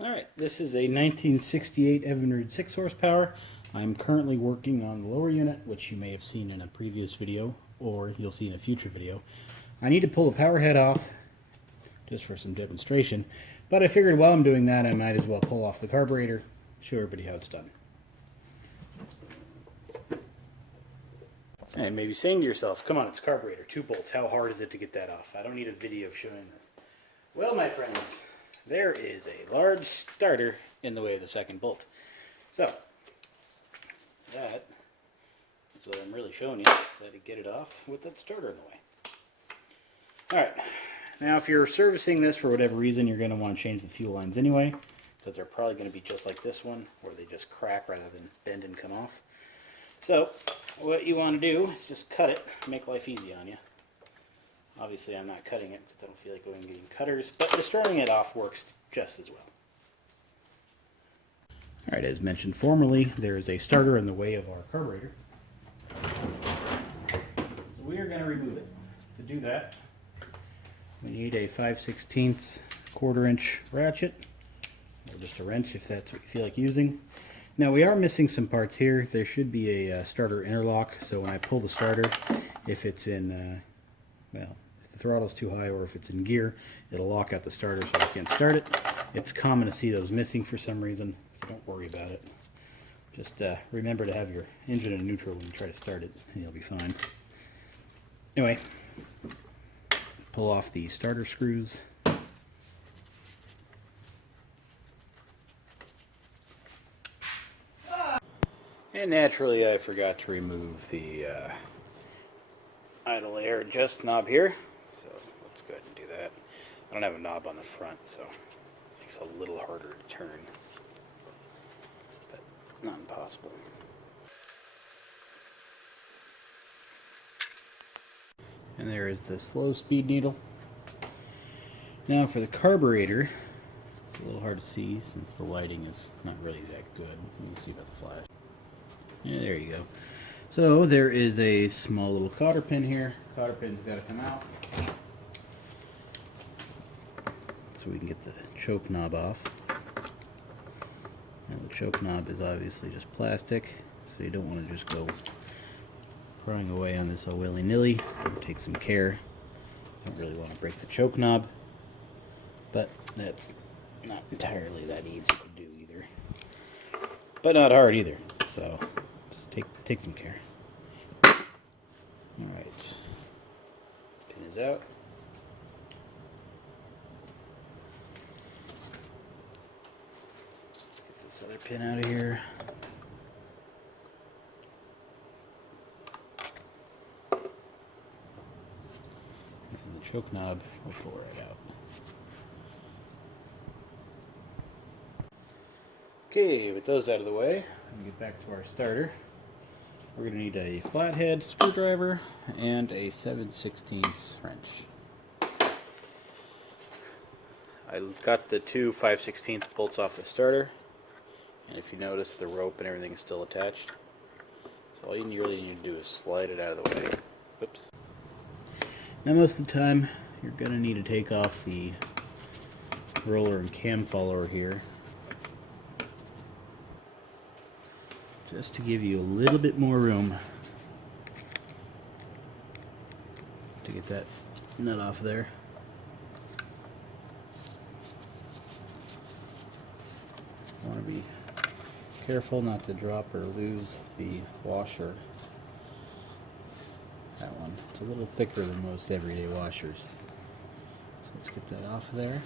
Alright, this is a 1968 Evinrude 6 horsepower. I'm currently working on the lower unit, which you may have seen in a previous video, or you'll see in a future video. I need to pull the power head off, just for some demonstration, but I figured while I'm doing that I might as well pull off the carburetor, show everybody how it's done. And maybe saying to yourself, come on, it's a carburetor, 2 bolts, how hard is it to get that off? I don't need a video of showing this. Well, my friends, there is a large starter in the way of the second bolt. So, that is what I'm really showing you, so to get it off with that starter in the way. Alright, now if you're servicing this for whatever reason, you're going to want to change the fuel lines anyway, because they're probably going to be just like this one, where they just crack rather than bend and come off. So, what you want to do is just cut it, make life easy on you. Obviously I'm not cutting it because I don't feel like going and getting cutters, but destroying it off works just as well. Alright, as mentioned formerly, there is a starter in the way of our carburetor. So we are going to remove it. To do that, we need a 5/16 1/4-inch ratchet, or just a wrench if that's what you feel like using. Now we are missing some parts here. There should be a starter interlock, so when I pull the starter, if it's in, well, if the throttle's too high or if it's in gear, it'll lock out the starter so I can't start it. It's common to see those missing for some reason, so don't worry about it. Just remember to have your engine in neutral when you try to start it, and you'll be fine. Anyway, pull off the starter screws. And naturally I forgot to remove the idle air adjust knob here, so let's go ahead and do that. I don't have a knob on the front, so it makes it a little harder to turn, but not impossible. And there is the slow speed needle. Now for the carburetor, it's a little hard to see since the lighting is not really that good. You can see about the flash. Yeah, there you go. So there is a small little cotter pin here. Cotter pin's got to come out so we can get the choke knob off. Now the choke knob is obviously just plastic, so you don't want to just go prying away on this all willy-nilly. Take some care. Don't really want to break the choke knob, but that's not entirely that easy to do either. But not hard either, so just take some care. Alright, pin is out. Let's get this other pin out of here. And the choke knob will pull right out. Okay, with those out of the way, we'll get back to our starter. We're going to need a flathead screwdriver and a 7/16 wrench. I got the 2 5/16 bolts off the starter, and if you notice, the rope and everything is still attached. So all you really need to do is slide it out of the way. Whoops. Now most of the time, you're going to need to take off the roller and cam follower here, just to give you a little bit more room to get that nut off there. Want to be careful not to drop or lose the washer. That one, it's a little thicker than most everyday washers. So let's get that off of there.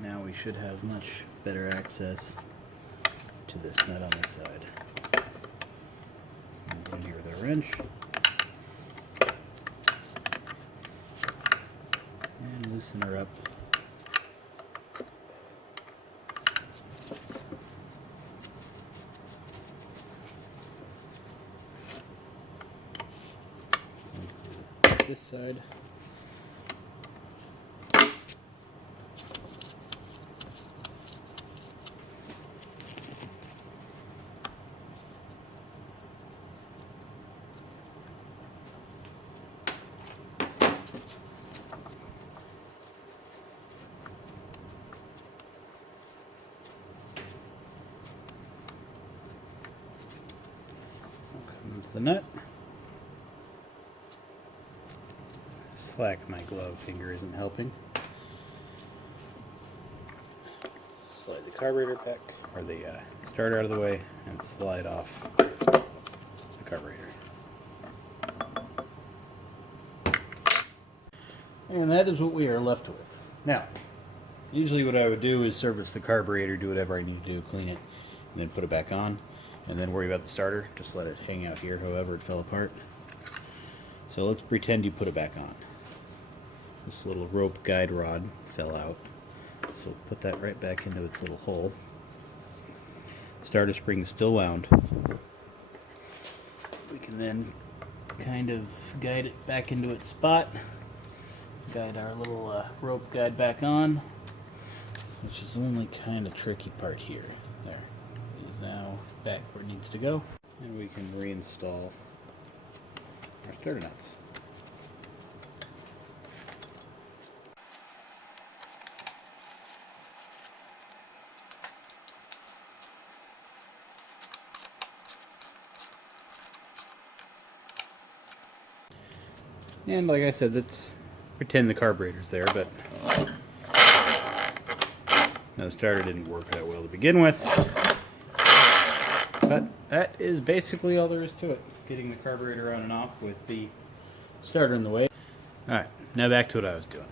Now we should have much better access to this nut on this side. Move in here with our wrench. And loosen her up. This side. There's the nut. Slack, my glove finger isn't helping. Slide the carburetor back, or the starter out of the way, and slide off the carburetor. And that is what we are left with. Now, usually what I would do is service the carburetor, do whatever I need to do, clean it, and then put it back on, and then worry about the starter. Just let it hang out here, however it fell apart. So let's pretend you put it back on. This little rope guide rod fell out, so put that right back into its little hole. Starter spring is still wound. We can then kind of guide it back into its spot. Guide our little rope guide back on, which is the only kind of tricky part here. There, it is now back where it needs to go, and we can reinstall our starter nuts. And like I said, let's pretend the carburetor's there, but now the starter didn't work that well to begin with. But that is basically all there is to it. Getting the carburetor on and off with the starter in the way. Alright, now back to what I was doing.